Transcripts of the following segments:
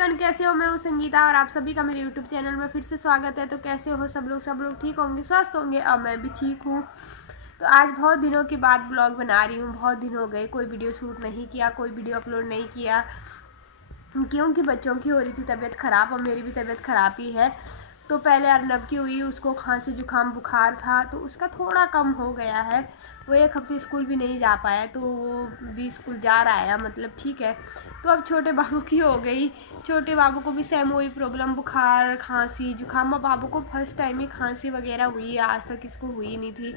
Everyone, कैसे हो? मैं हूँ संगीता और आप सभी का मेरे यूट्यूब चैनल में फिर से स्वागत है। तो कैसे हो सब लोग ठीक होंगे, स्वस्थ होंगे और मैं भी ठीक हूँ। तो आज बहुत दिनों के बाद ब्लॉग बना रही हूँ। बहुत दिन हो गए कोई वीडियो शूट नहीं किया, कोई वीडियो अपलोड नहीं किया, क्योंकि बच्चों की हो रही थी तबीयत ख़राब और मेरी भी तबीयत ख़राब ही है। तो पहले अर्नब की हुई, उसको खांसी जुकाम बुखार था, तो उसका थोड़ा कम हो गया है। वो एक हफ्ते स्कूल भी नहीं जा पाया, तो वो भी स्कूल जा रहा है, मतलब ठीक है। तो अब छोटे बाबू की हो गई। छोटे बाबू को भी सेम वही प्रॉब्लम, बुखार खांसी जुकाम। अब बाबू को फर्स्ट टाइम ही खांसी वगैरह हुई है, आज तक इसको हुई नहीं थी।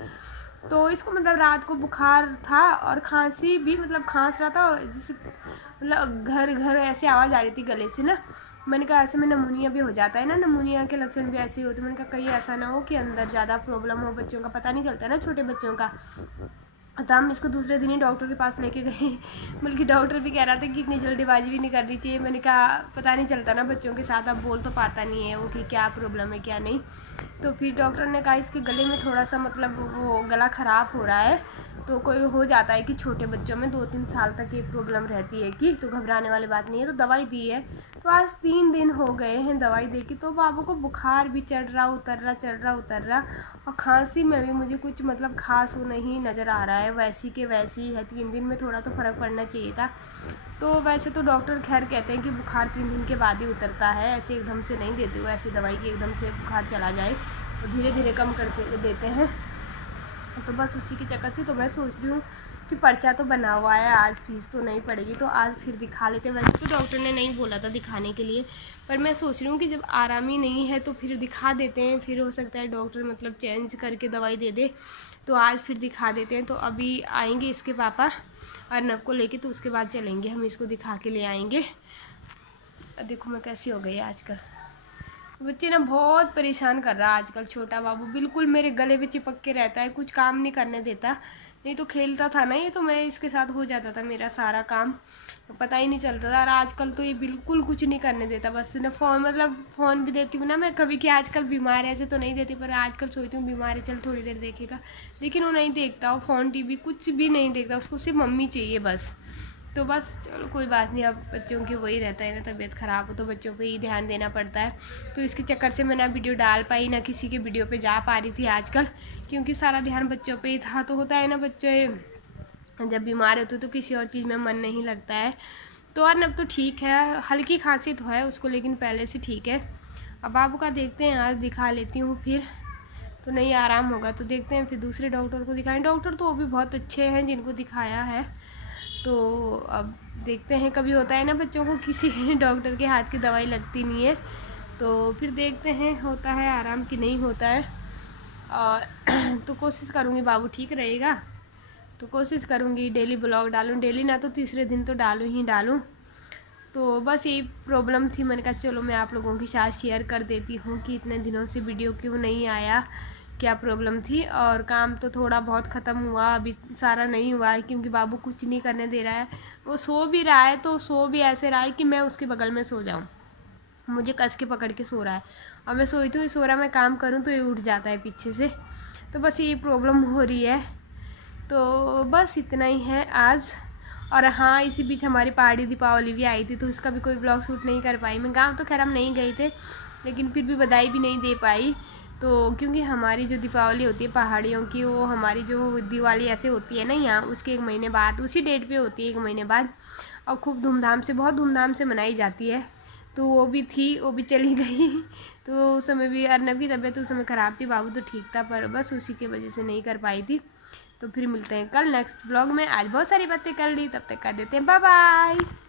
तो इसको मतलब रात को बुखार था और खांसी भी, मतलब खांस रहा था, जैसे मतलब घर घर ऐसे आवाज़ आ रही थी गले से ना। मैंने कहा ऐसे में नमूनिया भी हो जाता है ना, नमूनिया के लक्षण भी ऐसे ही होते। मैंने कहा कहीं ऐसा ना हो कि अंदर ज़्यादा प्रॉब्लम हो, बच्चों का पता नहीं चलता ना, छोटे बच्चों का। तो हम इसको दूसरे दिन ही डॉक्टर के पास लेके गए, बल्कि डॉक्टर भी कह रहा था कि इतनी जल्दीबाजी भी नहीं करनी चाहिए। मैंने कहा पता नहीं चलता ना बच्चों के साथ, अब बोल तो पाता नहीं है वो कि क्या प्रॉब्लम है क्या नहीं। तो फिर डॉक्टर ने कहा इसके गले में थोड़ा सा, मतलब वो गला ख़राब हो रहा है। तो कोई हो जाता है कि छोटे बच्चों में 2-3 साल तक ये प्रॉब्लम रहती है कि, तो घबराने वाली बात नहीं है। तो दवाई दी है। तो आज 3 दिन हो गए हैं दवाई दे के। तो बाबू को बुखार भी चढ़ रहा उतर रहा, चढ़ रहा उतर रहा, और खांसी में भी मुझे कुछ मतलब खास वो नहीं नज़र आ रहा है, वैसी के वैसी है। 3 दिन में थोड़ा तो फ़र्क पड़ना चाहिए था। तो वैसे तो डॉक्टर खैर कहते हैं कि बुखार 3 दिन के बाद ही उतरता है, ऐसे एकदम से नहीं देते हो ऐसी दवाई कि एकदम से बुखार चला जाए, तो धीरे धीरे कम करके देते हैं। तो बस उसी के चक्कर से तो मैं सोच रही हूँ कि पर्चा तो बना हुआ है, आज फीस तो नहीं पड़ेगी, तो आज फिर दिखा लेते हैं। वैसे तो डॉक्टर ने नहीं बोला था दिखाने के लिए, पर मैं सोच रही हूँ कि जब आराम ही नहीं है तो फिर दिखा देते हैं। फिर हो सकता है डॉक्टर मतलब चेंज करके दवाई दे दे, तो आज फिर दिखा देते हैं। तो अभी आएंगे इसके पापा अर्नब को लेके, तो उसके बाद चलेंगे, हम इसको दिखा के ले आएंगे। देखो मैं कैसी हो गई आजकल, बच्चे ना बहुत परेशान कर रहा है आजकल। छोटा बाबू बिल्कुल मेरे गले में चिपक के रहता है, कुछ काम नहीं करने देता। नहीं तो खेलता था ना ये, तो मैं इसके साथ हो जाता था मेरा सारा काम, तो पता ही नहीं चलता था। और आजकल तो ये बिल्कुल कुछ नहीं करने देता, बस ना फ़ोन, मतलब फ़ोन भी देती हूँ ना मैं कभी, कि आजकल बीमार है ऐसे तो नहीं देती, पर आजकल सोचती हूँ बीमार है चल थोड़ी देर देखेगा, लेकिन वो नहीं देखता। वो फ़ोन टीवी कुछ भी नहीं देखता, उसको सिर्फ मम्मी चाहिए बस। तो बस चलो कोई बात नहीं, अब बच्चों की वही रहता है ना, तबीयत ख़राब हो तो बच्चों पे ही ध्यान देना पड़ता है। तो इसके चक्कर से मैं ना वीडियो डाल पाई, ना किसी के वीडियो पे जा पा रही थी आजकल, क्योंकि सारा ध्यान बच्चों पे ही था। तो होता है ना, बच्चे जब बीमार होते तो किसी और चीज़ में मन नहीं लगता है। तो और अब तो ठीक है, हल्की खांसी तो है उसको, लेकिन पहले से ठीक है। अब बाबू का देखते हैं, आज दिखा लेती हूँ, फिर तो नहीं आराम होगा तो देखते हैं फिर दूसरे डॉक्टर को दिखाएं। डॉक्टर तो वो भी बहुत अच्छे हैं जिनको दिखाया है। तो अब देखते हैं, कभी होता है ना बच्चों को किसी डॉक्टर के हाथ की दवाई लगती नहीं है, तो फिर देखते हैं होता है आराम कि नहीं होता है। और तो कोशिश करूँगी बाबू ठीक रहेगा, तो कोशिश करूँगी डेली ब्लॉग डालूँ, डेली ना तो तीसरे दिन तो डालूँ ही डालूँ। तो बस यही प्रॉब्लम थी, मैंने कहा चलो मैं आप लोगों के साथ शेयर कर देती हूँ कि इतने दिनों से वीडियो क्यों नहीं आया, क्या प्रॉब्लम थी। और काम तो थोड़ा बहुत ख़त्म हुआ, अभी सारा नहीं हुआ है, क्योंकि बाबू कुछ नहीं करने दे रहा है। वो सो भी रहा है तो सो भी ऐसे रहा है कि मैं उसके बगल में सो जाऊँ, मुझे कस के पकड़ के सो रहा है, और मैं सोई तो सो रहा, मैं काम करूँ तो ये उठ जाता है पीछे से। तो बस यही प्रॉब्लम हो रही है। तो बस इतना ही है आज। और हाँ, इसी बीच हमारी पहाड़ी दीपावली भी आई थी, तो इसका भी कोई ब्लॉग शूट नहीं कर पाई मैं। गांव तो खैर हम नहीं गए थे, लेकिन फिर भी बधाई भी नहीं दे पाई। तो क्योंकि हमारी जो दीपावली होती है पहाड़ियों की, वो हमारी जो दिवाली ऐसे होती है ना यहाँ, उसके 1 महीने बाद, उसी डेट पे होती है 1 महीने बाद, और खूब धूमधाम से, बहुत धूमधाम से मनाई जाती है। तो वो भी थी, वो भी चली गई। तो उस समय भी अर्नब की तबीयत उस समय ख़राब थी, बाबू तो ठीक था, पर बस उसी की वजह से नहीं कर पाई थी। तो फिर मिलते हैं कल नेक्स्ट ब्लॉग में। आज बहुत सारी बातें कर ली, तब तक कर देते हैं बाय बाय।